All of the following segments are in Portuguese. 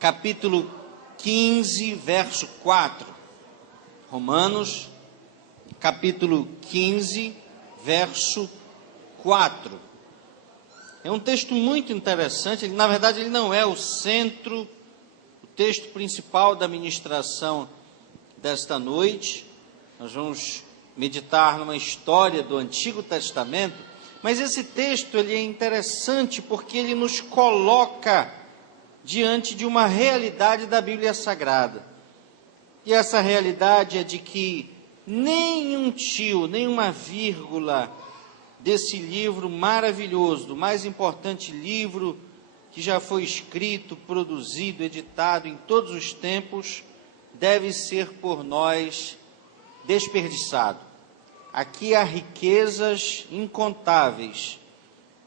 capítulo 15, verso 4. Romanos, capítulo 15, verso 4. É um texto muito interessante. Na verdade, ele não é o centro, o texto principal da ministração desta noite. Nós vamos meditar numa história do Antigo Testamento, mas esse texto ele é interessante porque ele nos coloca diante de uma realidade da Bíblia Sagrada. E essa realidade é de que nenhum tio, nenhuma vírgula desse livro maravilhoso, do mais importante livro que já foi escrito, produzido, editado em todos os tempos, deve ser por nós desperdiçado. Aqui há riquezas incontáveis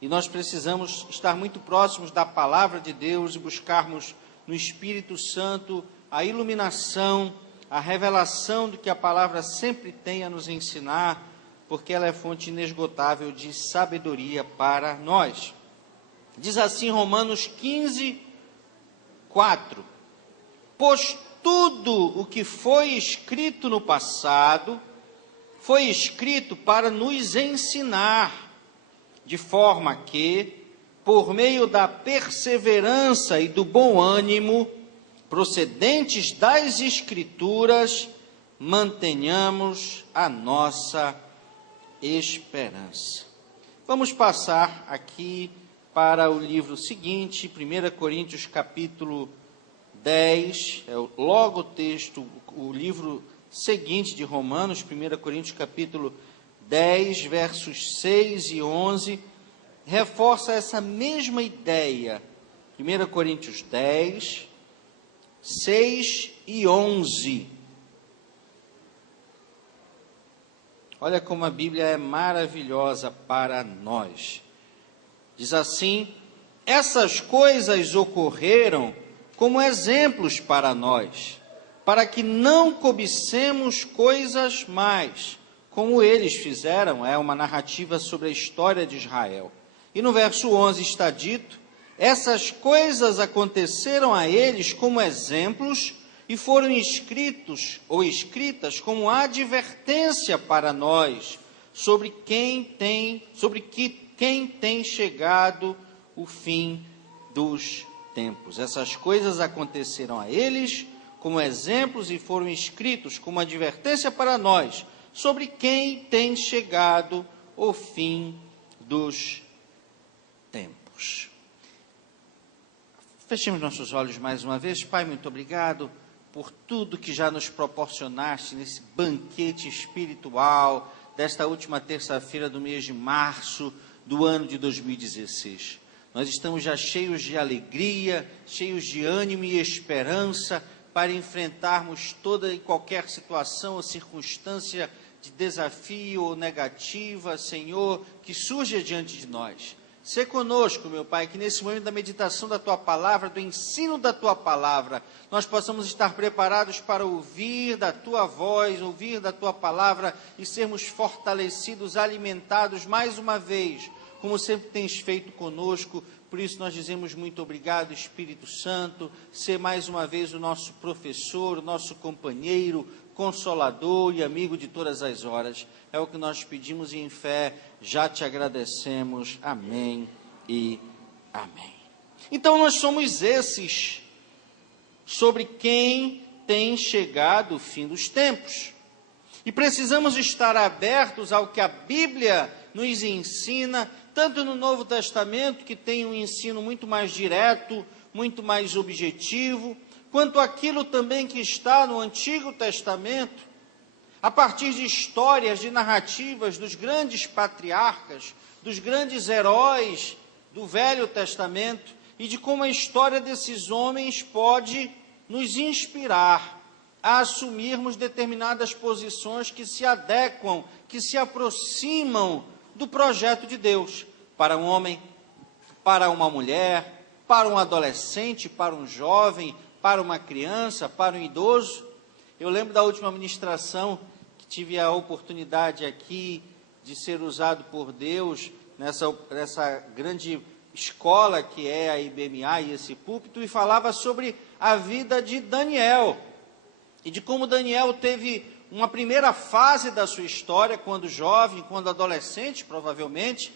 e nós precisamos estar muito próximos da palavra de Deus e buscarmos no Espírito Santo a iluminação, a revelação do que a palavra sempre tem a nos ensinar, porque ela é fonte inesgotável de sabedoria para nós. Diz assim Romanos 15, 4. Pois tudo o que foi escrito no passado foi escrito para nos ensinar, de forma que, por meio da perseverança e do bom ânimo procedentes das Escrituras, mantenhamos a nossa esperança. Vamos passar aqui para o livro seguinte, 1 Coríntios capítulo 10, é logo o texto, o livro seguinte de Romanos, 1 Coríntios capítulo 10, versos 6 e 11, reforça essa mesma ideia. 1 Coríntios 10, 6 e 11. Olha como a Bíblia é maravilhosa para nós. Diz assim: essas coisas ocorreram como exemplos para nós, para que não cobicemos coisas mais, como eles fizeram. É uma narrativa sobre a história de Israel. E no verso 11 está dito: essas coisas aconteceram a eles como exemplos e foram escritos ou escritas como advertência para nós, sobre quem tem chegado o fim dos tempos. Essas coisas aconteceram a eles como exemplos e foram escritos como advertência para nós, sobre quem tem chegado o fim dos tempos. Fechemos nossos olhos mais uma vez. Pai, muito obrigado por tudo que já nos proporcionaste nesse banquete espiritual desta última terça-feira do mês de março do ano de 2016. Nós estamos já cheios de alegria, cheios de ânimo e esperança para enfrentarmos toda e qualquer situação ou circunstância de desafio ou negativa, Senhor, que surja diante de nós. Sê conosco, meu Pai, que nesse momento da meditação da Tua Palavra, do ensino da Tua Palavra, nós possamos estar preparados para ouvir da Tua voz, ouvir da Tua Palavra e sermos fortalecidos, alimentados mais uma vez, como sempre tens feito conosco. Por isso nós dizemos muito obrigado, Espírito Santo, ser mais uma vez o nosso professor, o nosso companheiro, consolador e amigo de todas as horas. É o que nós pedimos e em fé já te agradecemos. Amém e amém. Então nós somos esses sobre quem tem chegado o fim dos tempos. E precisamos estar abertos ao que a Bíblia nos ensina, tanto no Novo Testamento, que tem um ensino muito mais direto, muito mais objetivo, quanto aquilo também que está no Antigo Testamento, a partir de histórias, de narrativas dos grandes patriarcas, dos grandes heróis do Velho Testamento, e de como a história desses homens pode nos inspirar a assumirmos determinadas posições que se adequam, que se aproximam do projeto de Deus, para um homem, para uma mulher, para um adolescente, para um jovem, para uma criança, para um idoso. Eu lembro da última ministração que tive a oportunidade aqui de ser usado por Deus nessa grande escola que é a IBMA e esse púlpito, e falava sobre a vida de Daniel, e de como Daniel teve uma primeira fase da sua história, quando jovem, quando adolescente, provavelmente,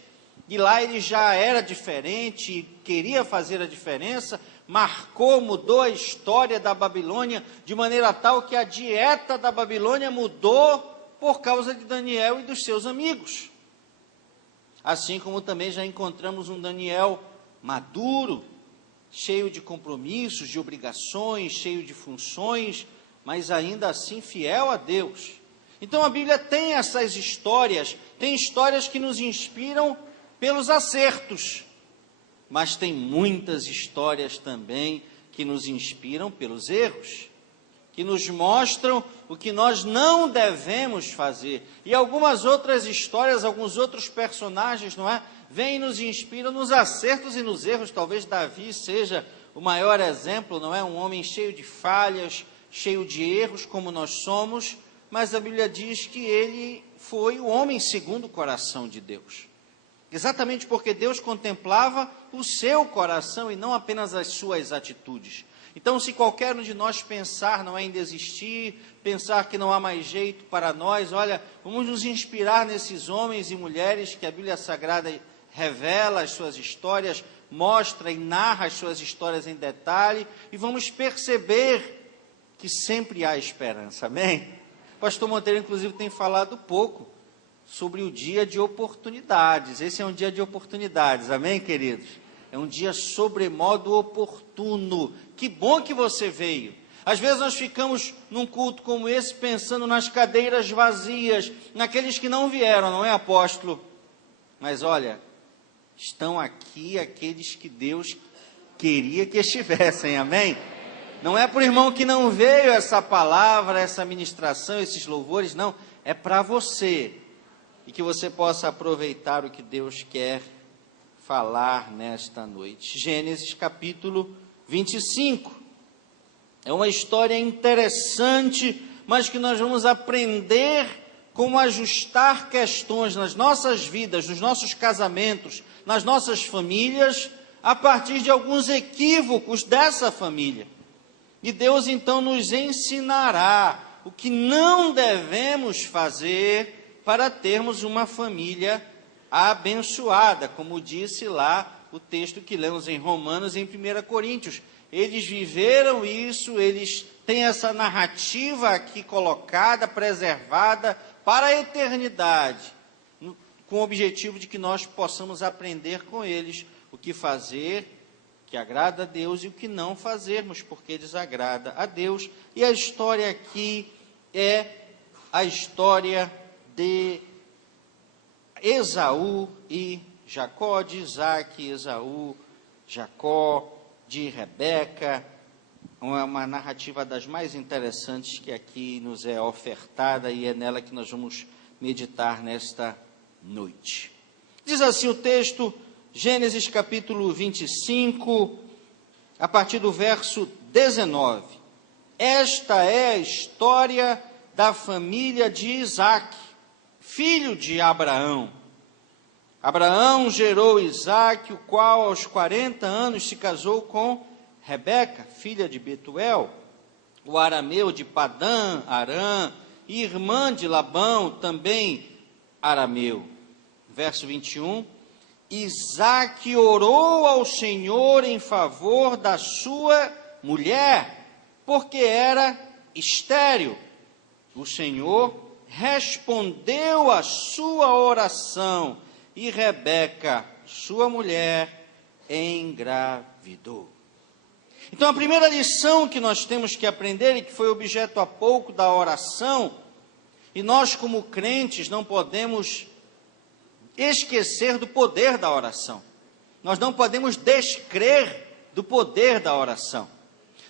e lá ele já era diferente, queria fazer a diferença, marcou, mudou a história da Babilônia, de maneira tal que a dieta da Babilônia mudou por causa de Daniel e dos seus amigos. Assim como também já encontramos um Daniel maduro, cheio de compromissos, de obrigações, cheio de funções, mas ainda assim fiel a Deus. Então a Bíblia tem essas histórias, tem histórias que nos inspiram pelos acertos, mas tem muitas histórias também que nos inspiram pelos erros, que nos mostram o que nós não devemos fazer. E algumas outras histórias, alguns outros personagens, não é? Vêm e nos inspiram nos acertos e nos erros. Talvez Davi seja o maior exemplo, não é? Um homem cheio de falhas, cheio de erros, como nós somos, mas a Bíblia diz que ele foi o homem segundo o coração de Deus. Exatamente porque Deus contemplava o seu coração e não apenas as suas atitudes. Então, se qualquer um de nós pensar não é em desistir, pensar que não há mais jeito para nós, olha, vamos nos inspirar nesses homens e mulheres que a Bíblia Sagrada revela as suas histórias, mostra e narra as suas histórias em detalhe, e vamos perceber que sempre há esperança, amém? O pastor Monteiro, inclusive, tem falado pouco sobre o dia de oportunidades. Esse é um dia de oportunidades, amém, queridos? É um dia sobremodo oportuno. Que bom que você veio. Às vezes nós ficamos num culto como esse pensando nas cadeiras vazias, naqueles que não vieram, não é, apóstolo? Mas olha, estão aqui aqueles que Deus queria que estivessem, amém? Não é para o irmão que não veio essa palavra, essa ministração, esses louvores, não. É para você. E que você possa aproveitar o que Deus quer falar nesta noite. Gênesis capítulo 25. É uma história interessante, mas que nós vamos aprender como ajustar questões nas nossas vidas, nos nossos casamentos, nas nossas famílias, a partir de alguns equívocos dessa família. E Deus então nos ensinará o que não devemos fazer para termos uma família abençoada, como disse lá o texto que lemos em Romanos e em 1 Coríntios. Eles viveram isso, eles têm essa narrativa aqui colocada, preservada para a eternidade, com o objetivo de que nós possamos aprender com eles o que fazer, que agrada a Deus, e o que não fazermos, porque desagrada a Deus. E a história aqui é a história de Esaú e Jacó, de Isaac e Esaú, Jacó, de Rebeca. Uma narrativa das mais interessantes que aqui nos é ofertada, e é nela que nós vamos meditar nesta noite. Diz assim o texto, Gênesis capítulo 25, a partir do verso 19. Esta é a história da família de Isaac, filho de Abraão. Abraão gerou Isaac, o qual aos 40 anos se casou com Rebeca, filha de Betuel, o arameu de Padã, Arã, e irmã de Labão, também arameu. Verso 21. Isaac orou ao Senhor em favor da sua mulher, porque era estéril. O Senhor respondeu à sua oração, e Rebeca, sua mulher, engravidou. Então, a primeira lição que nós temos que aprender, e que foi objeto há pouco da oração, e nós como crentes não podemos esquecer do poder da oração. Nós não podemos descrer do poder da oração.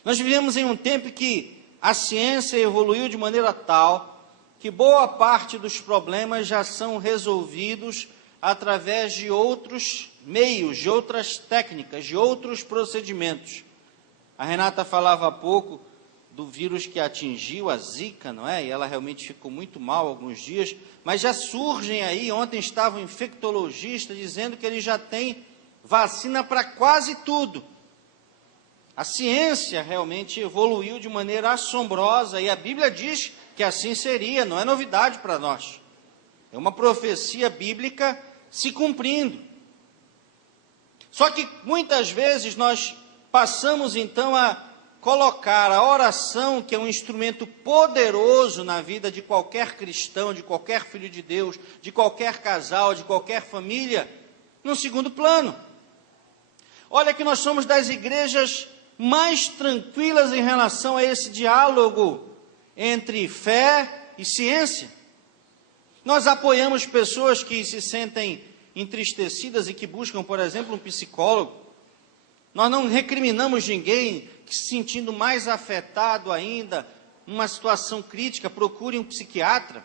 Nós vivemos em um tempo que a ciência evoluiu de maneira tal que boa parte dos problemas já são resolvidos através de outros meios, de outras técnicas, de outros procedimentos. A Renata falava há pouco do vírus que atingiu a Zika, não é? E ela realmente ficou muito mal alguns dias, mas já surgem aí, ontem estava um infectologista dizendo que ele já tem vacina para quase tudo. A ciência realmente evoluiu de maneira assombrosa e a Bíblia diz que assim seria, não é novidade para nós. É uma profecia bíblica se cumprindo. Só que muitas vezes nós passamos então a colocar a oração, que é um instrumento poderoso na vida de qualquer cristão, de qualquer filho de Deus, de qualquer casal, de qualquer família, no segundo plano. Olha que nós somos das igrejas mais tranquilas em relação a esse diálogo entre fé e ciência. Nós apoiamos pessoas que se sentem entristecidas e que buscam, por exemplo, um psicólogo. Nós não recriminamos ninguém que, se sentindo mais afetado ainda, numa situação crítica, procure um psiquiatra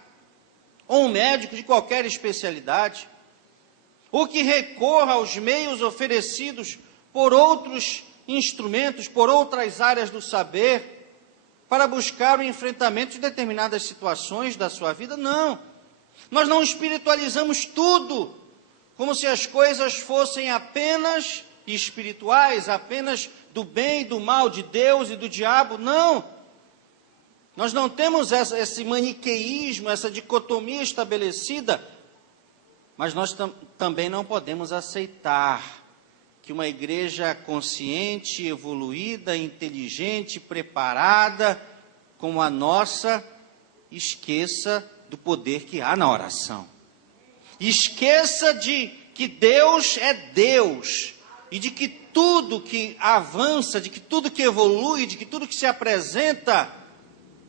ou um médico de qualquer especialidade, ou que recorra aos meios oferecidos por outros instrumentos, por outras áreas do saber, para buscar o enfrentamento de determinadas situações da sua vida. Não, nós não espiritualizamos tudo, como se as coisas fossem apenas espirituais, apenas do bem e do mal, de Deus e do diabo. Não, nós não temos esse maniqueísmo, essa dicotomia estabelecida, mas nós também não podemos aceitar que uma igreja consciente, evoluída, inteligente, preparada, como a nossa, esqueça do poder que há na oração. Esqueça de que Deus é Deus, e de que tudo que avança, de que tudo que evolui, de que tudo que se apresenta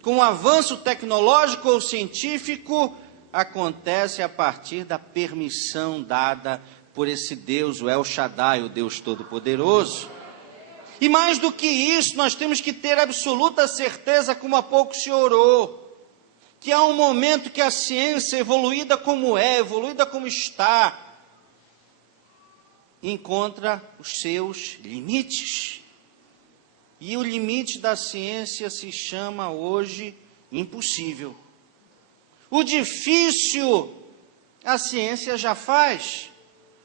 com o avanço tecnológico ou científico, acontece a partir da permissão dada por esse Deus, o El Shaddai, o Deus Todo-Poderoso. E mais do que isso, nós temos que ter absoluta certeza, como há pouco se orou, que há um momento que a ciência, evoluída como é, evoluída como está, encontra os seus limites. E o limite da ciência se chama hoje impossível. O difícil, a ciência já faz.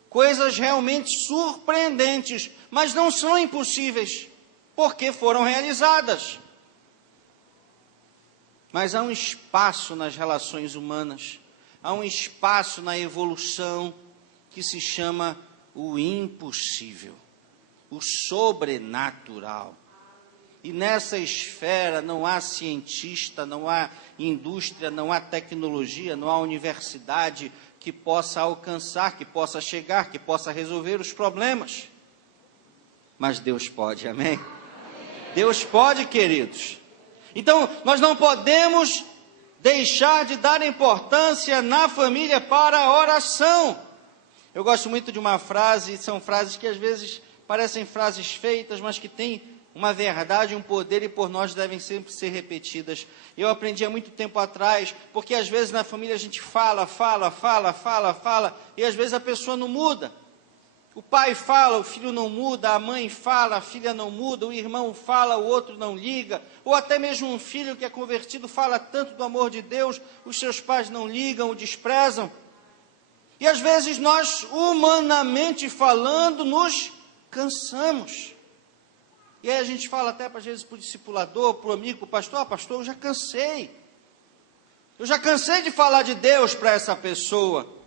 Coisas realmente surpreendentes, mas não são impossíveis, porque foram realizadas. Mas há um espaço nas relações humanas, há um espaço na evolução que se chama o impossível, o sobrenatural. E nessa esfera não há cientista, não há indústria, não há tecnologia, não há universidade que possa alcançar, que possa chegar, que possa resolver os problemas. Mas Deus pode, amém? Deus pode, queridos. Então, nós não podemos deixar de dar importância na família para a oração. Eu gosto muito de uma frase, são frases que às vezes parecem frases feitas, mas que têm uma verdade, um poder, e por nós devem sempre ser repetidas. Eu aprendi há muito tempo atrás, porque às vezes na família a gente fala, e às vezes a pessoa não muda. O pai fala, o filho não muda, a mãe fala, a filha não muda, o irmão fala, o outro não liga, ou até mesmo um filho que é convertido fala tanto do amor de Deus, os seus pais não ligam, o desprezam. E às vezes nós, humanamente falando, nos cansamos. E aí a gente fala até, às vezes, para o discipulador, para o amigo, para o pastor: pastor, eu já cansei. Eu já cansei de falar de Deus para essa pessoa.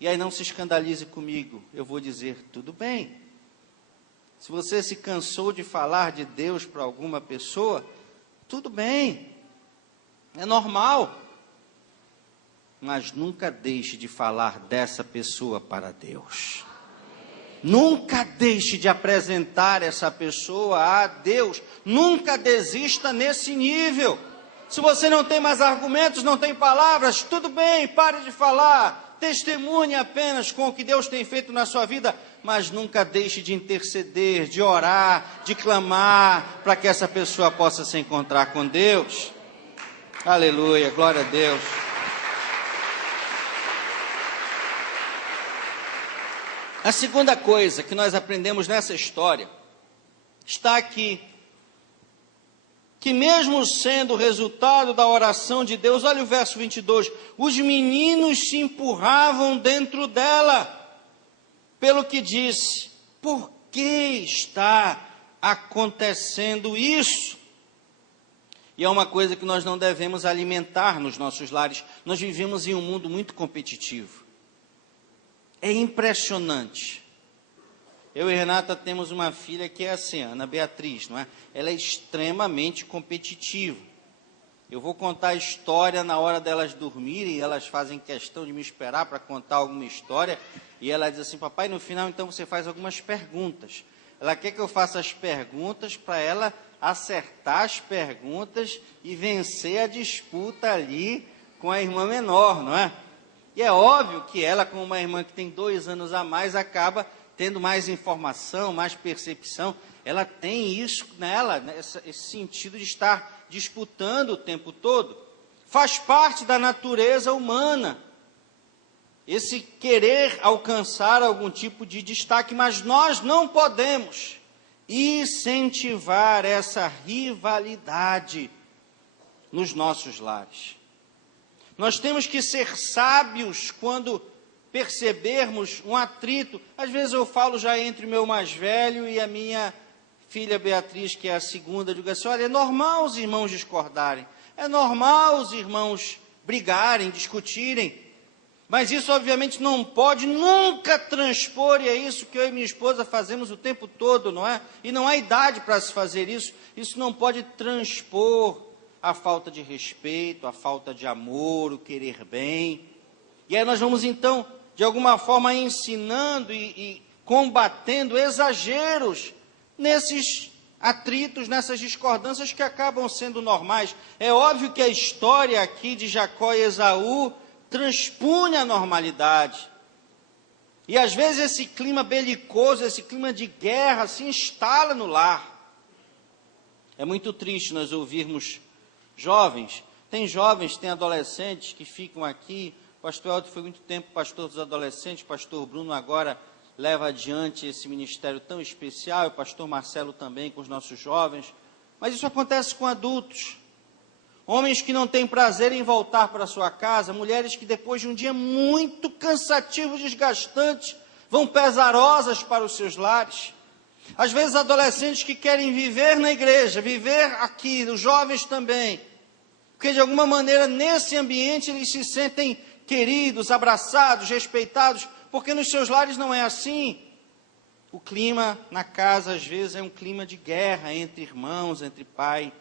E aí não se escandalize comigo, eu vou dizer: tudo bem. Se você se cansou de falar de Deus para alguma pessoa, tudo bem. É normal. Mas nunca deixe de falar dessa pessoa para Deus. Nunca deixe de apresentar essa pessoa a Deus. Nunca desista nesse nível. Se você não tem mais argumentos, não tem palavras, tudo bem, pare de falar. Testemunhe apenas com o que Deus tem feito na sua vida, mas nunca deixe de interceder, de orar, de clamar, para que essa pessoa possa se encontrar com Deus. Aleluia, glória a Deus. A segunda coisa que nós aprendemos nessa história está aqui, que mesmo sendo resultado da oração de Deus, olha o verso 22, os meninos se empurravam dentro dela, pelo que disse: por que está acontecendo isso. E é uma coisa que nós não devemos alimentar nos nossos lares. Nós vivemos em um mundo muito competitivo. É impressionante. Eu e Renata temos uma filha que é assim, Ana Beatriz, não é? Ela é extremamente competitiva. Eu vou contar a história na hora delas dormirem, elas fazem questão de me esperar para contar alguma história, e ela diz assim, papai, no final então você faz algumas perguntas. Ela quer que eu faça as perguntas para ela acertar as perguntas e vencer a disputa ali com a irmã menor, não é? E é óbvio que ela, como uma irmã que tem 2 anos a mais, acaba tendo mais informação, mais percepção. Ela tem isso nela, esse sentido de estar disputando o tempo todo. Faz parte da natureza humana, esse querer alcançar algum tipo de destaque, mas nós não podemos incentivar essa rivalidade nos nossos lares. Nós temos que ser sábios quando percebermos um atrito. Às vezes eu falo já entre o meu mais velho e a minha filha Beatriz, que é a segunda, eu digo assim, olha, é normal os irmãos discordarem, é normal os irmãos brigarem, discutirem, mas isso obviamente não pode nunca transpor, e é isso que eu e minha esposa fazemos o tempo todo, não é? E não há idade para se fazer isso. Isso não pode transpor a falta de respeito, a falta de amor, o querer bem. E aí nós vamos então, de alguma forma, ensinando e combatendo exageros nesses atritos, nessas discordâncias que acabam sendo normais. É óbvio que a história aqui de Jacó e Esaú transpunha a normalidade. E às vezes esse clima belicoso, esse clima de guerra se instala no lar. É muito triste nós ouvirmos jovens, tem adolescentes que ficam aqui. O pastor Elton foi muito tempo pastor dos adolescentes, o pastor Bruno agora leva adiante esse ministério tão especial, o pastor Marcelo também com os nossos jovens. Mas isso acontece com adultos. Homens que não têm prazer em voltar para sua casa, mulheres que depois de um dia muito cansativo, desgastante, vão pesarosas para os seus lares. Às vezes adolescentes que querem viver na igreja, viver aqui, os jovens também, porque de alguma maneira nesse ambiente eles se sentem queridos, abraçados, respeitados, porque nos seus lares não é assim. O clima na casa às vezes é um clima de guerra entre irmãos, entre pai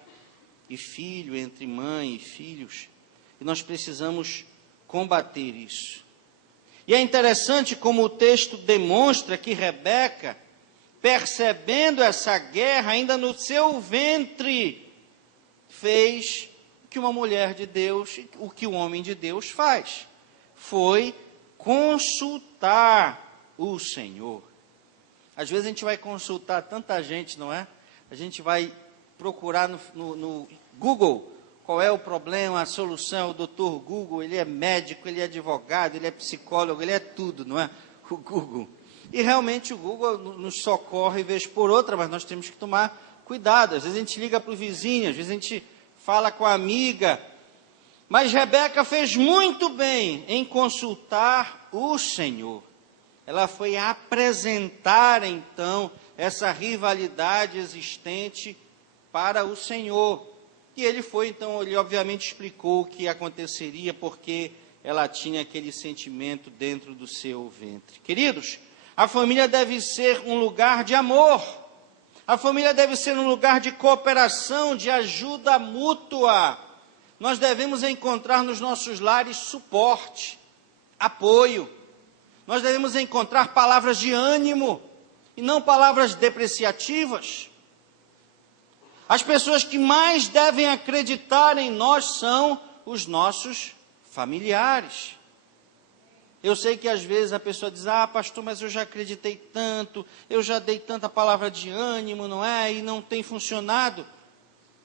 e filho, entre mãe e filhos, e nós precisamos combater isso. E é interessante como o texto demonstra que Rebeca, percebendo essa guerra, ainda no seu ventre, fez o que uma mulher de Deus, o que um homem de Deus faz, foi consultar o Senhor. Às vezes a gente vai consultar tanta gente, não é? A gente vai procurar no Google qual é o problema, a solução. O doutor Google, ele é médico, ele é advogado, ele é psicólogo, ele é tudo, não é? O Google. E realmente o Google nos socorre vez por outra, mas nós temos que tomar cuidado. Às vezes a gente liga para o vizinho, às vezes a gente fala com a amiga. Mas Rebeca fez muito bem em consultar o Senhor. Ela foi apresentar então essa rivalidade existente para o Senhor. E ele foi, então, ele obviamente explicou o que aconteceria, porque ela tinha aquele sentimento dentro do seu ventre. Queridos, a família deve ser um lugar de amor. A família deve ser um lugar de cooperação, de ajuda mútua. Nós devemos encontrar nos nossos lares suporte, apoio. Nós devemos encontrar palavras de ânimo e não palavras depreciativas. As pessoas que mais devem acreditar em nós são os nossos familiares. Eu sei que às vezes a pessoa diz, pastor, mas eu já acreditei tanto, eu já dei tanta palavra de ânimo, não é? E não tem funcionado.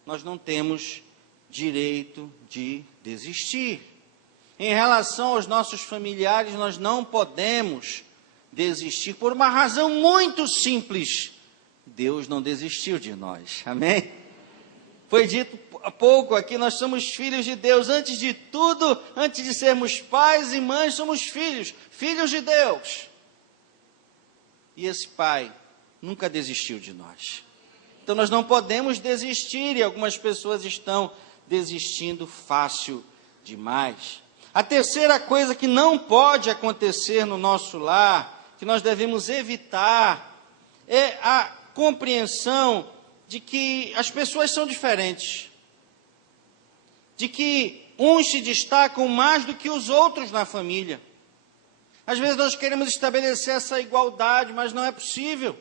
Nós não temos direito de desistir. Em relação aos nossos familiares, nós não podemos desistir por uma razão muito simples. Deus não desistiu de nós, amém? Foi dito há pouco aqui, nós somos filhos de Deus. Antes de tudo, antes de sermos pais e mães, somos filhos de Deus. E esse Pai nunca desistiu de nós. Então nós não podemos desistir, e algumas pessoas estão desistindo fácil demais. A terceira coisa que não pode acontecer no nosso lar, que nós devemos evitar, é a compreensão de que as pessoas são diferentes, de que uns se destacam mais do que os outros na família. Às vezes nós queremos estabelecer essa igualdade, mas não é possível.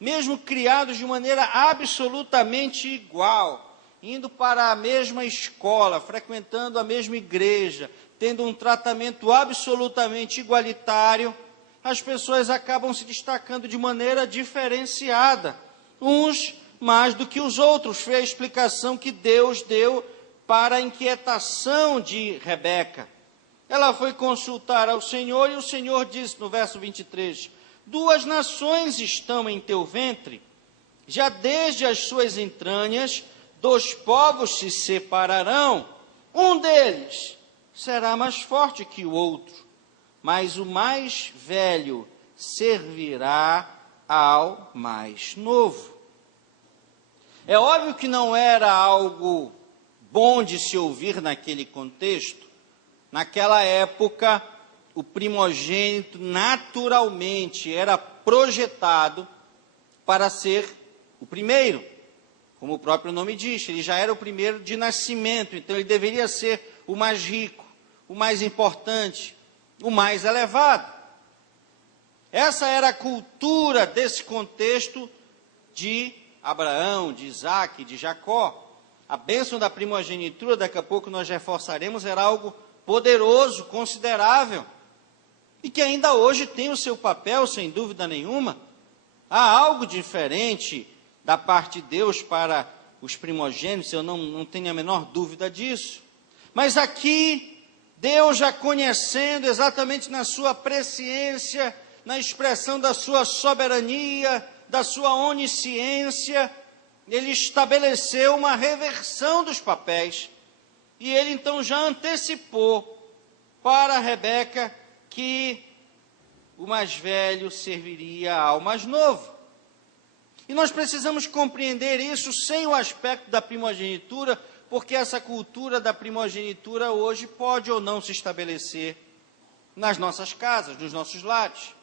Mesmo criados de maneira absolutamente igual, indo para a mesma escola, frequentando a mesma igreja, tendo um tratamento absolutamente igualitário, as pessoas acabam se destacando de maneira diferenciada, uns mais do que os outros. Foi a explicação que Deus deu para a inquietação de Rebeca. Ela foi consultar ao Senhor e o Senhor disse no verso 23, 2 nações estão em teu ventre, já desde as suas entranhas, 2 povos se separarão, um deles será mais forte que o outro, mas o mais velho servirá ao mais novo. É óbvio que não era algo bom de se ouvir naquele contexto. Naquela época, o primogênito naturalmente era projetado para ser o primeiro, como o próprio nome diz, ele já era o primeiro de nascimento, então ele deveria ser o mais rico, o mais importante, o mais elevado. Essa era a cultura desse contexto de Abraão, de Isaac, de Jacó. A bênção da primogenitura, daqui a pouco nós reforçaremos, era algo poderoso, considerável, e que ainda hoje tem o seu papel, sem dúvida nenhuma. Há algo diferente da parte de Deus para os primogênitos, eu não tenho a menor dúvida disso. Mas aqui, Deus já conhecendo exatamente na sua presciência, na expressão da sua soberania, da sua onisciência, ele estabeleceu uma reversão dos papéis. E ele então já antecipou para Rebeca que o mais velho serviria ao mais novo. E nós precisamos compreender isso sem o aspecto da primogenitura, porque essa cultura da primogenitura hoje pode ou não se estabelecer nas nossas casas, nos nossos lares.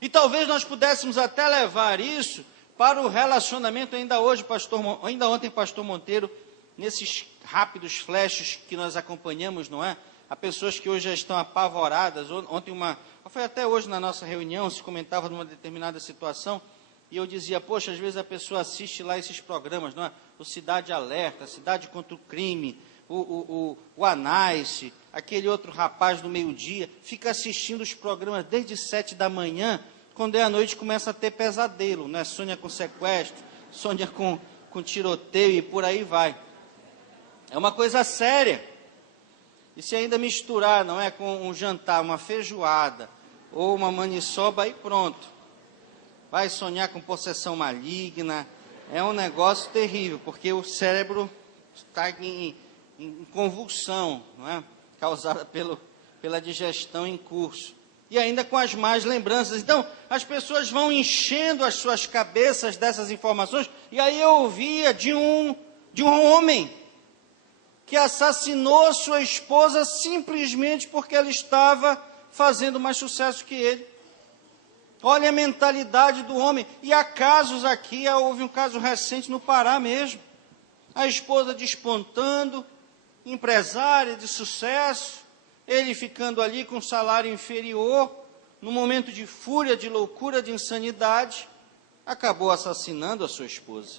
E talvez nós pudéssemos até levar isso para o relacionamento ainda ontem, pastor Monteiro, nesses rápidos flashes que nós acompanhamos, não é? Há pessoas que hoje já estão apavoradas. Ontem foi até hoje na nossa reunião, se comentava de uma determinada situação, e eu dizia, poxa, às vezes a pessoa assiste lá esses programas, não é? O Cidade Alerta, Cidade contra o Crime, o Anais, aquele outro rapaz do meio-dia, fica assistindo os programas desde 7 da manhã, quando é à noite começa a ter pesadelo, né? Sonha com sequestro, sonha com tiroteio e por aí vai. É uma coisa séria. E se ainda misturar, não é, com um jantar, uma feijoada ou uma maniçoba, aí pronto. Vai sonhar com possessão maligna. É um negócio terrível, porque o cérebro está em convulsão, não é? Causada pela digestão em curso. E ainda com as más lembranças. Então, as pessoas vão enchendo as suas cabeças dessas informações. E aí eu ouvia de um homem que assassinou sua esposa simplesmente porque ela estava fazendo mais sucesso que ele. Olha a mentalidade do homem. E há casos aqui, houve um caso recente no Pará mesmo. A esposa despontando, empresária de sucesso, ele ficando ali com salário inferior, no momento de fúria, de loucura, de insanidade, acabou assassinando a sua esposa.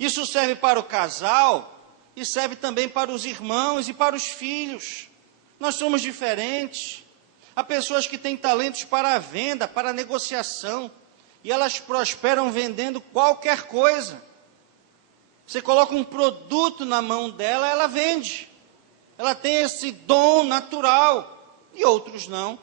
Isso serve para o casal e serve também para os irmãos e para os filhos. Nós somos diferentes. Há pessoas que têm talentos para a venda, para a negociação, e elas prosperam vendendo qualquer coisa. Você coloca um produto na mão dela, ela vende. Ela tem esse dom natural, e outros não.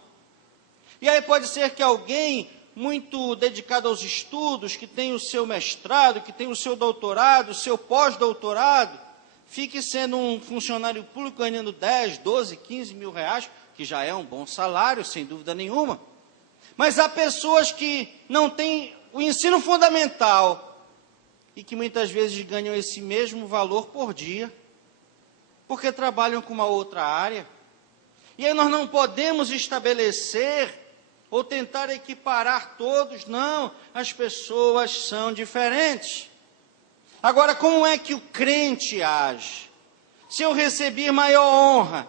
E aí pode ser que alguém muito dedicado aos estudos, que tem o seu mestrado, que tem o seu doutorado, o seu pós-doutorado, fique sendo um funcionário público ganhando 10, 12, 15 mil reais, que já é um bom salário, sem dúvida nenhuma. Mas há pessoas que não têm o ensino fundamental, e que muitas vezes ganham esse mesmo valor por dia, porque trabalham com uma outra área. E aí nós não podemos estabelecer ou tentar equiparar todos, não, as pessoas são diferentes. Agora, como é que o crente age? Se eu recebi maior honra,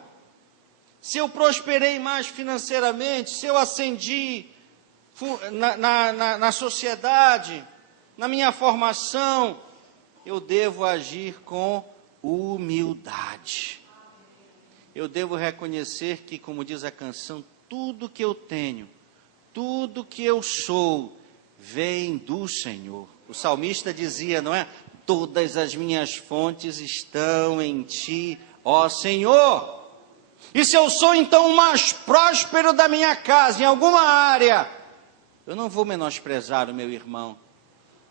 se eu prosperei mais financeiramente, se eu ascendi na sociedade, na minha formação, eu devo agir com humildade. Eu devo reconhecer que, como diz a canção, tudo que eu tenho, tudo que eu sou, vem do Senhor. O salmista dizia, não é? Todas as minhas fontes estão em ti, ó Senhor. E se eu sou então o mais próspero da minha casa, em alguma área, eu não vou menosprezar o meu irmão,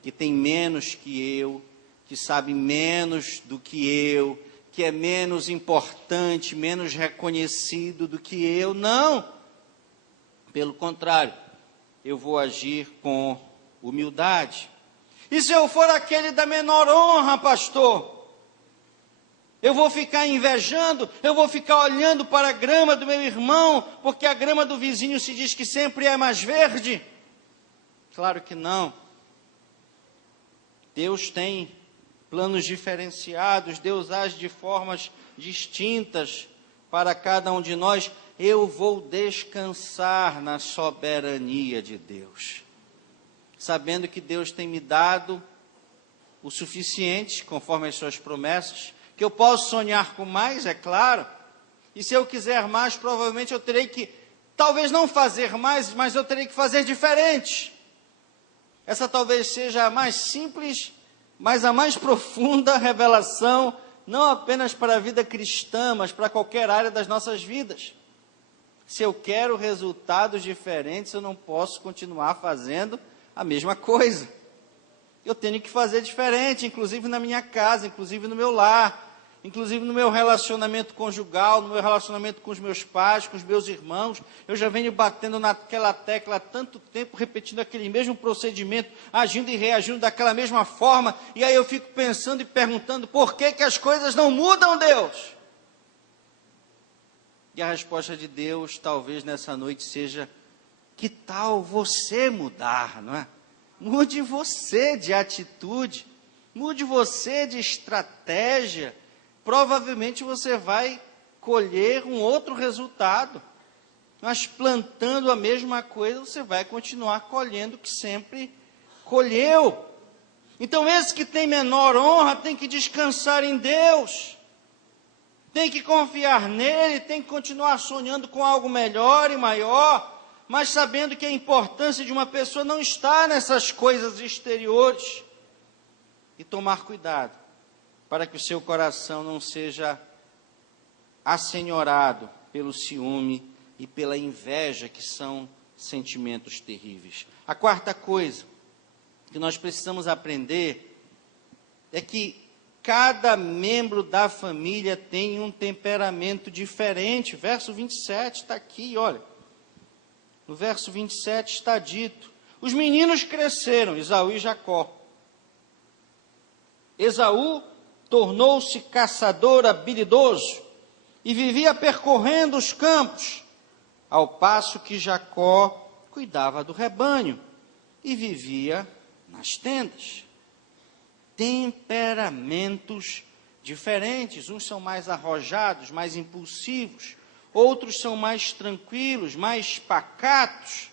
que tem menos que eu, que sabe menos do que eu, que é menos importante, menos reconhecido do que eu. Não. Pelo contrário, eu vou agir com humildade. E se eu for aquele da menor honra, pastor? Eu vou ficar invejando, eu vou ficar olhando para a grama do meu irmão, porque a grama do vizinho se diz que sempre é mais verde? Claro que não. Deus tem planos diferenciados, Deus age de formas distintas para cada um de nós. Eu vou descansar na soberania de Deus, sabendo que Deus tem me dado o suficiente, conforme as suas promessas, que eu posso sonhar com mais, é claro, e se eu quiser mais, provavelmente eu terei que, talvez não fazer mais, mas eu terei que fazer diferente. Essa talvez seja a mais simples, mas a mais profunda revelação, não apenas para a vida cristã, mas para qualquer área das nossas vidas. Se eu quero resultados diferentes, eu não posso continuar fazendo a mesma coisa. Eu tenho que fazer diferente, inclusive na minha casa, inclusive no meu lar, inclusive no meu relacionamento conjugal, no meu relacionamento com os meus pais, com os meus irmãos. Eu já venho batendo naquela tecla há tanto tempo, repetindo aquele mesmo procedimento, agindo e reagindo daquela mesma forma, e aí eu fico pensando e perguntando, por que que as coisas não mudam, Deus? E a resposta de Deus, talvez nessa noite, seja, que tal você mudar, não é? Mude você de atitude, mude você de estratégia, provavelmente você vai colher um outro resultado, mas plantando a mesma coisa, você vai continuar colhendo o que sempre colheu. Então esse que tem menor honra tem que descansar em Deus, tem que confiar nele, tem que continuar sonhando com algo melhor e maior, mas sabendo que a importância de uma pessoa não está nessas coisas exteriores, e tomar cuidado para que o seu coração não seja assenhorado pelo ciúme e pela inveja, que são sentimentos terríveis. A quarta coisa que nós precisamos aprender é que cada membro da família tem um temperamento diferente. Verso 27 está aqui, olha. No verso 27 está dito, os meninos cresceram, Esaú e Jacó. Esaú tornou-se caçador habilidoso e vivia percorrendo os campos, ao passo que Jacó cuidava do rebanho e vivia nas tendas. Temperamentos diferentes, uns são mais arrojados, mais impulsivos, outros são mais tranquilos, mais pacatos.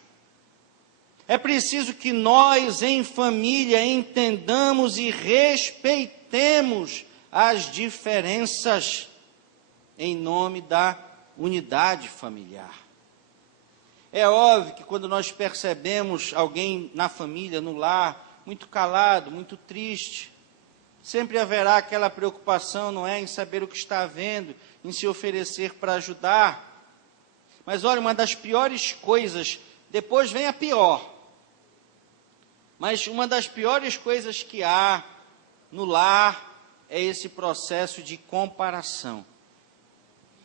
É preciso que nós, em família, entendamos e respeitemos as diferenças em nome da unidade familiar. É óbvio que quando nós percebemos alguém na família, no lar, muito calado, muito triste, sempre haverá aquela preocupação, não é, em saber o que está havendo, em se oferecer para ajudar. Mas olha, uma das piores coisas, depois vem a pior, mas uma das piores coisas que há no lar é esse processo de comparação.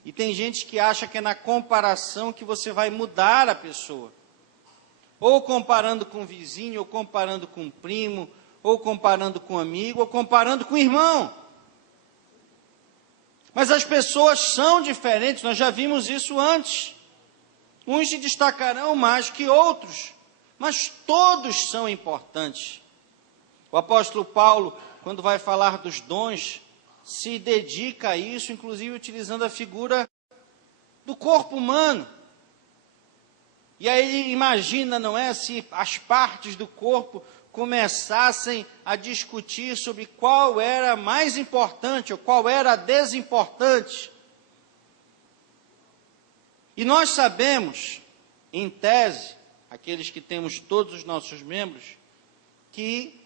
E tem gente que acha que é na comparação que você vai mudar a pessoa. Ou comparando com o vizinho, ou comparando com o primo, ou comparando com amigo, ou comparando com irmão. Mas as pessoas são diferentes, nós já vimos isso antes. Uns se destacarão mais que outros, mas todos são importantes. O apóstolo Paulo, quando vai falar dos dons, se dedica a isso, inclusive utilizando a figura do corpo humano. E aí ele imagina, não é, se as partes do corpo começassem a discutir sobre qual era mais importante ou qual era desimportante. E nós sabemos, em tese, aqueles que temos todos os nossos membros, que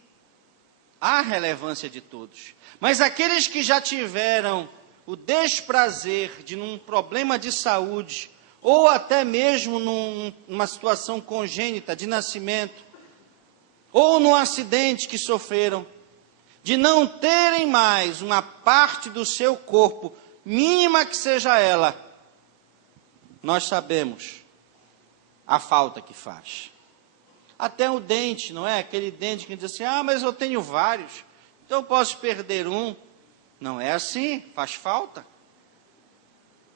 há relevância de todos. Mas aqueles que já tiveram o desprazer de, num problema de saúde, ou até mesmo numa situação congênita de nascimento, ou num acidente que sofreram, de não terem mais uma parte do seu corpo, mínima que seja ela, nós sabemos a falta que faz. Até o dente, não é? Aquele dente que diz assim, mas eu tenho vários, então eu posso perder um. Não é assim, faz falta.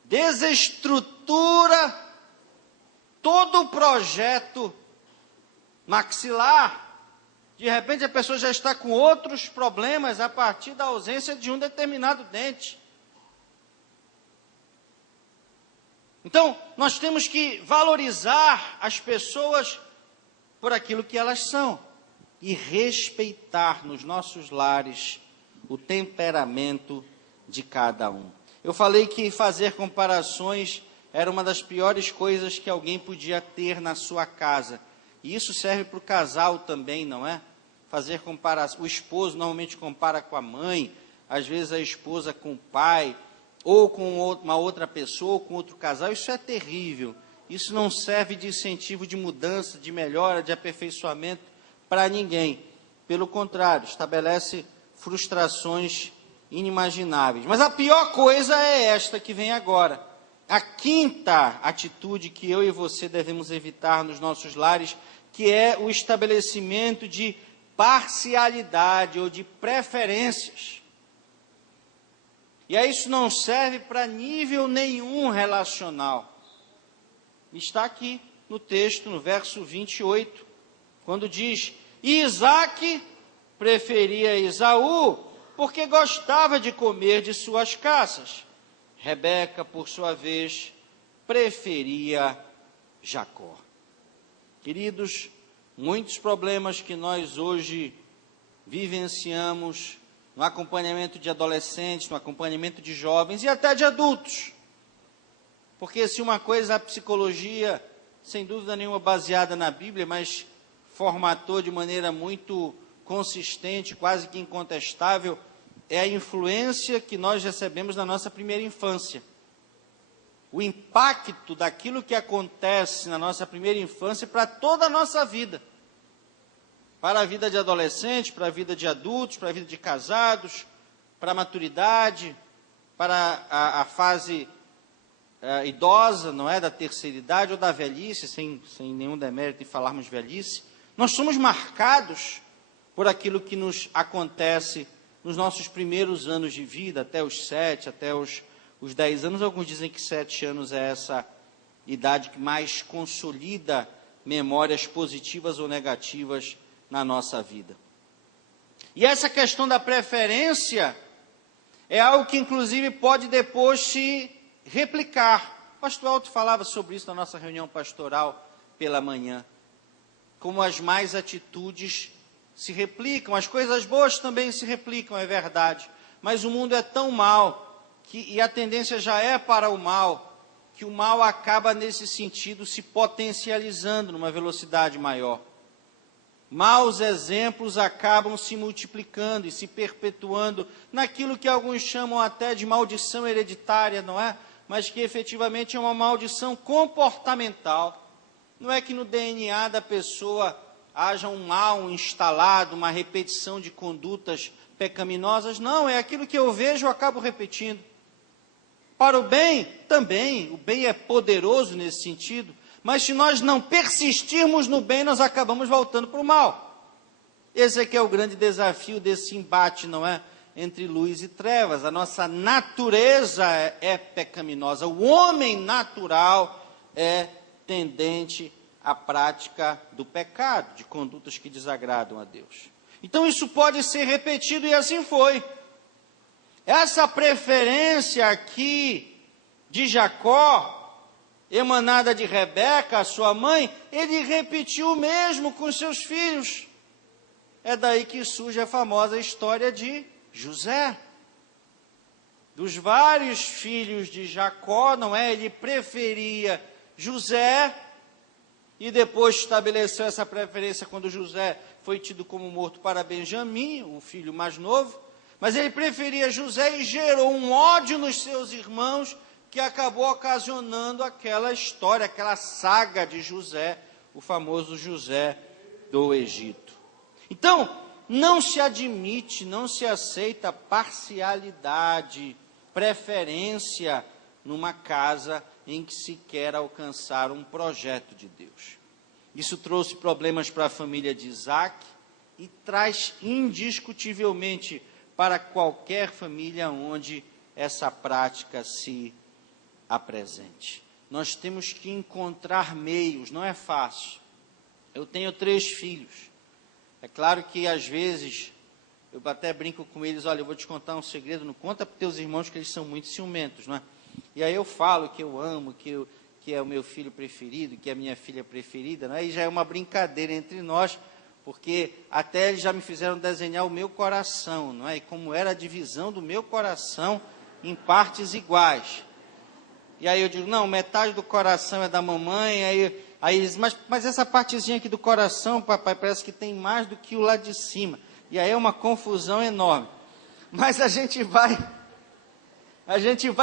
Desestrutura todo o projeto maxilar. De repente a pessoa já está com outros problemas a partir da ausência de um determinado dente. Então, nós temos que valorizar as pessoas por aquilo que elas são e respeitar nos nossos lares o temperamento de cada um. Eu falei que fazer comparações era uma das piores coisas que alguém podia ter na sua casa. E isso serve para o casal também, não é? Fazer comparação. O esposo normalmente compara com a mãe, às vezes a esposa com o pai, ou com uma outra pessoa, ou com outro casal. Isso é terrível. Isso não serve de incentivo de mudança, de melhora, de aperfeiçoamento para ninguém. Pelo contrário, estabelece frustrações inimagináveis. Mas a pior coisa é esta que vem agora. A quinta atitude que eu e você devemos evitar nos nossos lares, que é o estabelecimento de parcialidade ou de preferências. E aí isso não serve para nível nenhum relacional. Está aqui no texto, no verso 28, quando diz, Isaque preferia Esaú, porque gostava de comer de suas caças. Rebeca, por sua vez, preferia Jacó. Queridos, muitos problemas que nós hoje vivenciamos no acompanhamento de adolescentes, no acompanhamento de jovens e até de adultos. Porque se uma coisa a psicologia, sem dúvida nenhuma baseada na Bíblia, mas formatou de maneira muito consistente, quase que incontestável, é a influência que nós recebemos na nossa primeira infância. O impacto daquilo que acontece na nossa primeira infância para toda a nossa vida. Para a vida de adolescentes, para a vida de adultos, para a vida de casados, para a maturidade, para a fase idosa, não é, da terceira idade ou da velhice, sem nenhum demérito em falarmos velhice. Nós somos marcados por aquilo que nos acontece nos nossos primeiros anos de vida, até os 7, até os 10 anos. Alguns dizem que 7 anos é essa idade que mais consolida memórias positivas ou negativas na nossa vida. E essa questão da preferência é algo que inclusive pode depois se replicar. O pastor Alto falava sobre isso na nossa reunião pastoral pela manhã. Como as más atitudes se replicam, as coisas boas também se replicam, é verdade. Mas o mundo é tão mau, e a tendência já é para o mal, que o mal acaba nesse sentido se potencializando numa velocidade maior. Maus exemplos acabam se multiplicando e se perpetuando naquilo que alguns chamam até de maldição hereditária, não é? Mas que efetivamente é uma maldição comportamental. Não é que no DNA da pessoa haja um mal instalado, uma repetição de condutas pecaminosas. Não, é aquilo que eu vejo, eu acabo repetindo. Para o bem, também, o bem é poderoso nesse sentido, mas se nós não persistirmos no bem, nós acabamos voltando para o mal. Esse é que é o grande desafio desse embate, não é? Entre luz e trevas. A nossa natureza é pecaminosa. O homem natural é tendente à prática do pecado, de condutas que desagradam a Deus. Então isso pode ser repetido e assim foi. Essa preferência aqui de Jacó, emanada de Rebeca, a sua mãe, ele repetiu o mesmo com seus filhos. É daí que surge a famosa história de José. Dos vários filhos de Jacó, não é? Ele preferia José e depois estabeleceu essa preferência quando José foi tido como morto para Benjamim, o filho mais novo. Mas ele preferia José e gerou um ódio nos seus irmãos que acabou ocasionando aquela história, aquela saga de José, o famoso José do Egito. Então, não se admite, não se aceita parcialidade, preferência numa casa em que se quer alcançar um projeto de Deus. Isso trouxe problemas para a família de Isaac e traz indiscutivelmente para qualquer família onde essa prática se apresente. Nós temos que encontrar meios, não é fácil. Eu tenho 3 filhos. É claro que às vezes, eu até brinco com eles, olha, eu vou te contar um segredo, não conta para os teus irmãos que eles são muito ciumentos, não é? E aí eu falo que eu amo, que é o meu filho preferido, que é a minha filha preferida, não é? E já é uma brincadeira entre nós, porque até eles já me fizeram desenhar o meu coração, não é? E como era a divisão do meu coração em partes iguais. E aí eu digo, não, metade do coração é da mamãe, aí eles, mas essa partezinha aqui do coração, papai, parece que tem mais do que o lá de cima. E aí é uma confusão enorme. Mas a gente vai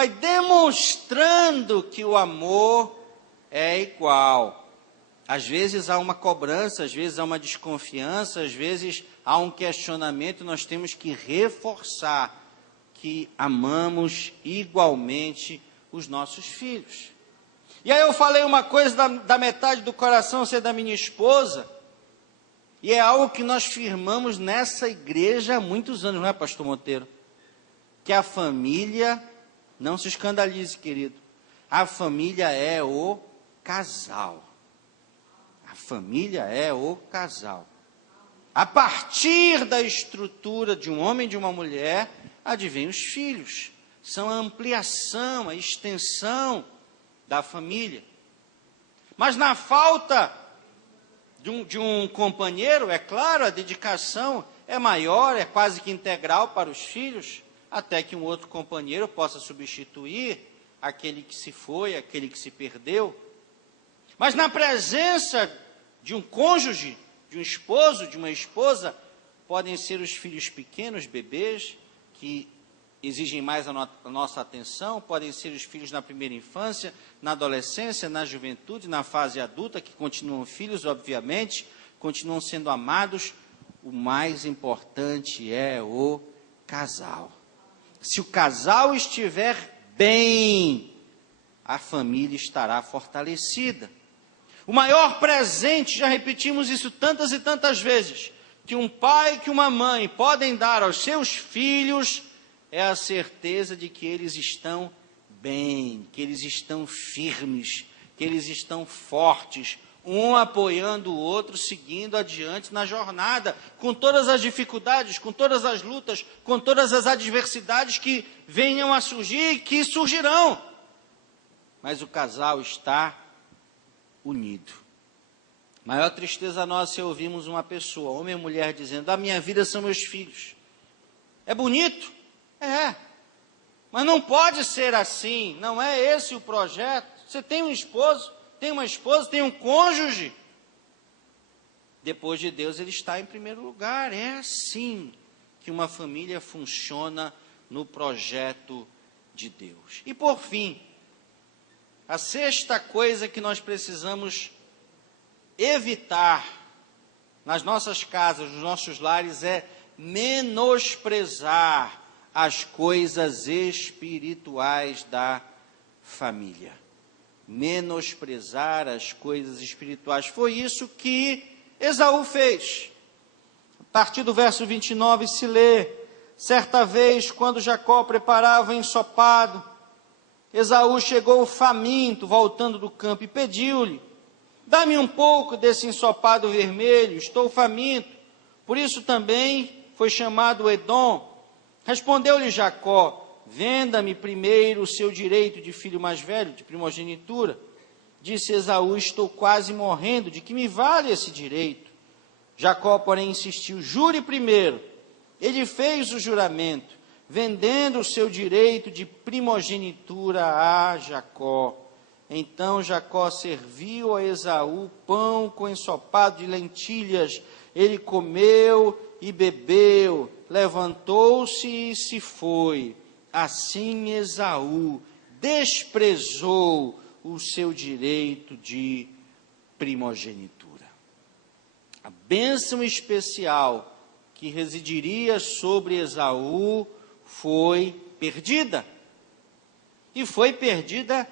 demonstrando que o amor é igual. Às vezes há uma cobrança, às vezes há uma desconfiança, às vezes há um questionamento, nós temos que reforçar que amamos igualmente os nossos filhos. E aí eu falei uma coisa da metade do coração ser da minha esposa, e é algo que nós firmamos nessa igreja há muitos anos, não é, pastor Monteiro? Que a família, não se escandalize, querido, a família é o casal. A família é o casal. A partir da estrutura de um homem e de uma mulher, advém os filhos. São a ampliação, a extensão da família. Mas na falta de um companheiro, é claro, a dedicação é maior, é quase que integral para os filhos, até que um outro companheiro possa substituir aquele que se foi, aquele que se perdeu. Mas na presença de um cônjuge, de um esposo, de uma esposa, podem ser os filhos pequenos, bebês, que exigem mais a nossa atenção, podem ser os filhos na primeira infância, na adolescência, na juventude, na fase adulta, que continuam filhos, obviamente, continuam sendo amados. O mais importante é o casal. Se o casal estiver bem, a família estará fortalecida. O maior presente, já repetimos isso tantas e tantas vezes, que um pai e que uma mãe podem dar aos seus filhos, é a certeza de que eles estão bem, que eles estão firmes, que eles estão fortes, um apoiando o outro, seguindo adiante na jornada, com todas as dificuldades, com todas as lutas, com todas as adversidades que venham a surgir e que surgirão. Mas o casal está unido. Maior tristeza nossa é ouvirmos uma pessoa, homem ou mulher, dizendo, a minha vida são meus filhos. É bonito? É. Mas não pode ser assim, não é esse o projeto. Você tem um esposo, tem uma esposa, tem um cônjuge. Depois de Deus, ele está em primeiro lugar. É assim que uma família funciona no projeto de Deus. E por fim, a sexta coisa que nós precisamos evitar nas nossas casas, nos nossos lares, é menosprezar as coisas espirituais da família. Menosprezar as coisas espirituais. Foi isso que Esaú fez. partir do verso 29 se lê: certa vez, quando Jacó preparava o ensopado, Esaú chegou faminto, voltando do campo, e pediu-lhe: dá-me um pouco desse ensopado vermelho, estou faminto. Por isso também foi chamado Edom. Respondeu-lhe Jacó: venda-me primeiro o seu direito de filho mais velho, de primogenitura. Disse Esaú: estou quase morrendo, de que me vale esse direito? Jacó, porém, insistiu: jure primeiro. Ele fez o juramento, vendendo o seu direito de primogenitura a Jacó. Então Jacó serviu a Esaú pão com ensopado de lentilhas. Ele comeu e bebeu, levantou-se e se foi. Assim Esaú desprezou o seu direito de primogenitura. A bênção especial que residiria sobre Esaú foi perdida. E foi perdida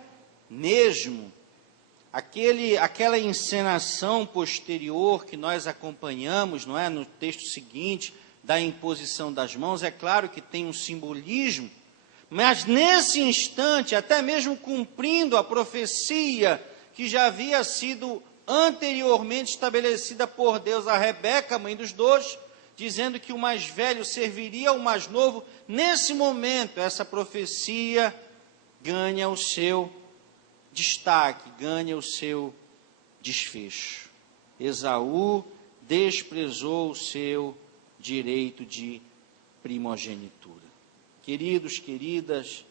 mesmo. Aquela encenação posterior que nós acompanhamos, não é, no texto seguinte, da imposição das mãos, é claro que tem um simbolismo, mas nesse instante, até mesmo cumprindo a profecia que já havia sido anteriormente estabelecida por Deus a Rebeca, mãe dos dois, dizendo que o mais velho serviria ao mais novo, nesse momento, essa profecia ganha o seu destaque, ganha o seu desfecho. Esaú desprezou o seu direito de primogenitura. Queridos, queridas,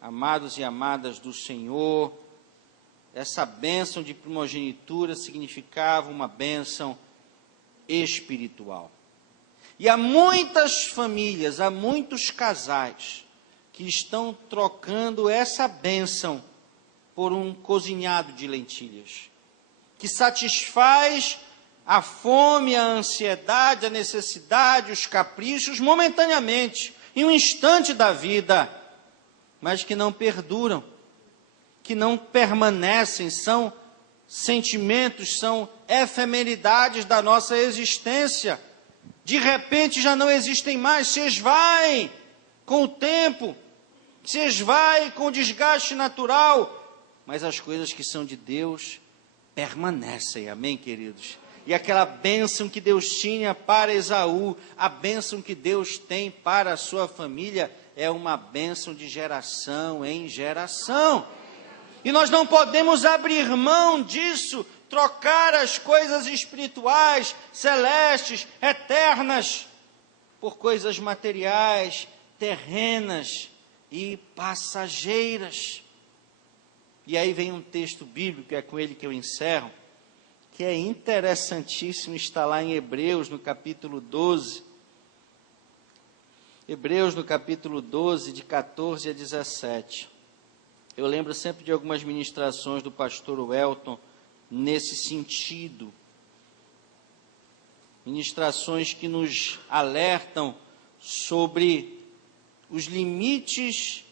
amados e amadas do Senhor, essa bênção de primogenitura significava uma bênção espiritual. E há muitas famílias, há muitos casais que estão trocando essa bênção por um cozinhado de lentilhas, que satisfaz a fome, a ansiedade, a necessidade, os caprichos momentaneamente, em um instante da vida, mas que não perduram, que não permanecem, são sentimentos, são efemeridades da nossa existência. De repente já não existem mais, se esvaem com o tempo, se esvaem com o desgaste natural, mas as coisas que são de Deus permanecem, amém, queridos? E aquela bênção que Deus tinha para Esaú, a bênção que Deus tem para a sua família, é uma bênção de geração em geração. E nós não podemos abrir mão disso, trocar as coisas espirituais, celestes, eternas, por coisas materiais, terrenas e passageiras. E aí vem um texto bíblico, é com ele que eu encerro, que é interessantíssimo, está lá em Hebreus, no capítulo 12. Hebreus, no capítulo 12, de 14 a 17. Eu lembro sempre de algumas ministrações do pastor Welton nesse sentido. Ministrações que nos alertam sobre os limites,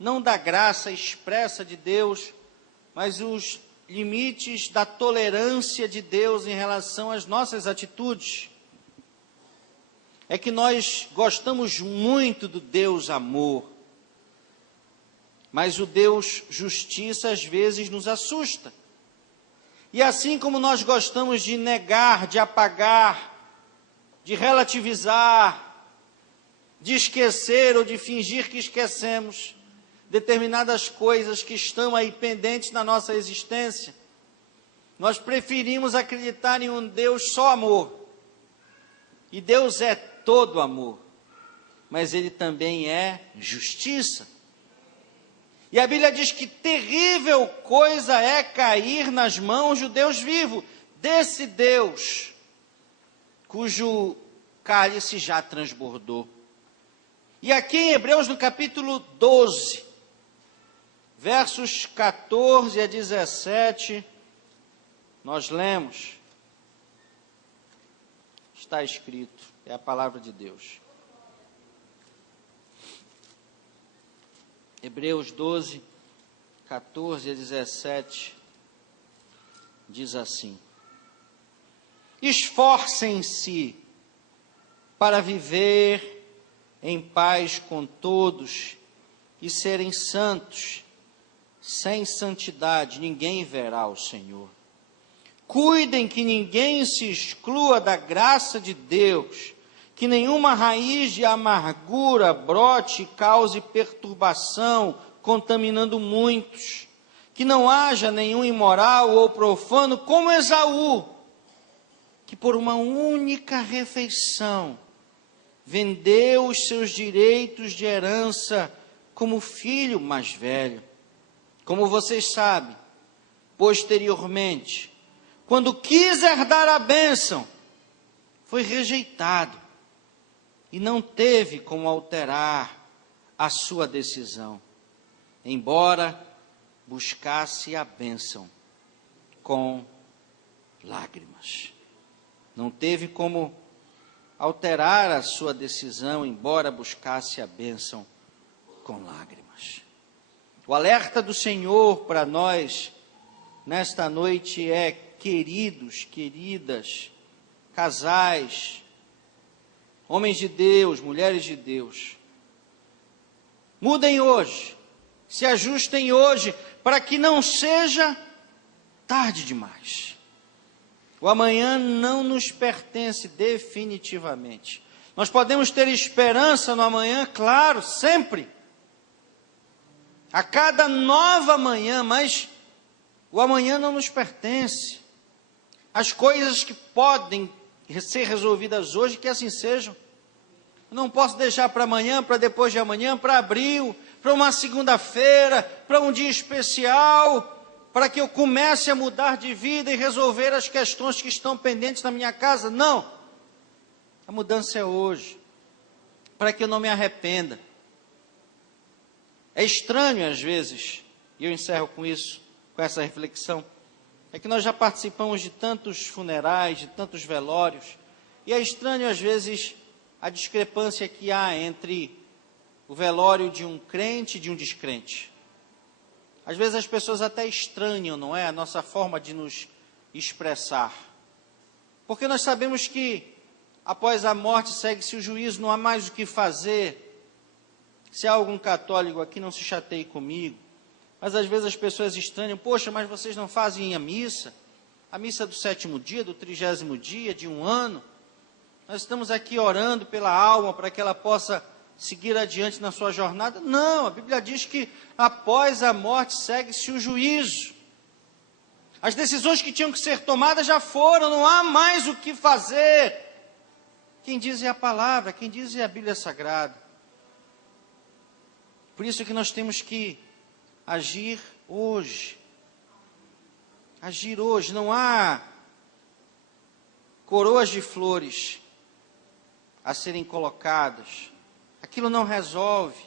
não da graça expressa de Deus, mas os limites da tolerância de Deus em relação às nossas atitudes. É que nós gostamos muito do Deus amor, mas o Deus justiça às vezes nos assusta. E assim como nós gostamos de negar, de apagar, de relativizar, de esquecer ou de fingir que esquecemos determinadas coisas que estão aí pendentes na nossa existência, nós preferimos acreditar em um Deus só amor. E Deus é todo amor, mas Ele também é justiça. E a Bíblia diz que terrível coisa é cair nas mãos do Deus vivo, desse Deus cujo cálice já transbordou. E aqui em Hebreus, no capítulo 12, versos 14 a 17, nós lemos, está escrito, é a palavra de Deus. Hebreus 12, 14 a 17, diz assim: esforcem-se para viver em paz com todos e serem santos. Sem santidade ninguém verá o Senhor. Cuidem que ninguém se exclua da graça de Deus, que nenhuma raiz de amargura brote e cause perturbação, contaminando muitos. Que não haja nenhum imoral ou profano como Esaú, que por uma única refeição vendeu os seus direitos de herança como filho mais velho. Como vocês sabem, posteriormente, quando quis herdar a bênção, foi rejeitado e não teve como alterar a sua decisão, embora buscasse a bênção com lágrimas. Não teve como alterar a sua decisão, embora buscasse a bênção com lágrimas. O alerta do Senhor para nós nesta noite é: queridos, queridas, casais, homens de Deus, mulheres de Deus, mudem hoje, se ajustem hoje, para que não seja tarde demais. O amanhã não nos pertence definitivamente. Nós podemos ter esperança no amanhã, claro, sempre. A cada nova manhã, mas o amanhã não nos pertence. As coisas que podem ser resolvidas hoje, que assim sejam. Eu não posso deixar para amanhã, para depois de amanhã, para abril, para uma segunda-feira, para um dia especial, para que eu comece a mudar de vida e resolver as questões que estão pendentes na minha casa. Não. A mudança é hoje, para que eu não me arrependa. É estranho às vezes, e eu encerro com isso, com essa reflexão, é que nós já participamos de tantos funerais, de tantos velórios, e é estranho às vezes a discrepância que há entre o velório de um crente e de um descrente. Às vezes as pessoas até estranham, não é, a nossa forma de nos expressar, porque nós sabemos que após a morte segue-se o juízo, não há mais o que fazer. Se há algum católico aqui, não se chateie comigo, mas às vezes as pessoas estranham: poxa, mas vocês não fazem a missa do 7º dia, do 30º dia, de um ano? Nós estamos aqui orando pela alma, para que ela possa seguir adiante na sua jornada. Não, a Bíblia diz que após a morte segue-se o juízo. As decisões que tinham que ser tomadas já foram, não há mais o que fazer. Quem diz é a palavra, quem diz é a Bíblia Sagrada. Por isso que nós temos que agir hoje. Agir hoje. Não há coroas de flores a serem colocadas. Aquilo não resolve.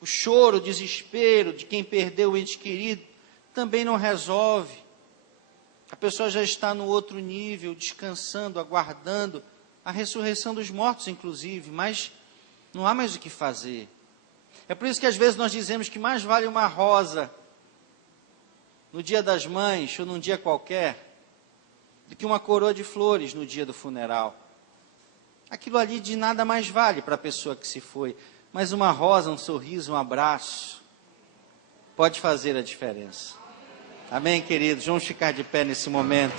O choro, o desespero de quem perdeu o ente querido também não resolve. A pessoa já está no outro nível, descansando, aguardando a ressurreição dos mortos, inclusive, mas não há mais o que fazer. É por isso que às vezes nós dizemos que mais vale uma rosa no dia das mães ou num dia qualquer do que uma coroa de flores no dia do funeral. Aquilo ali de nada mais vale para a pessoa que se foi, mas uma rosa, um sorriso, um abraço pode fazer a diferença. Amém, queridos? Vamos ficar de pé nesse momento.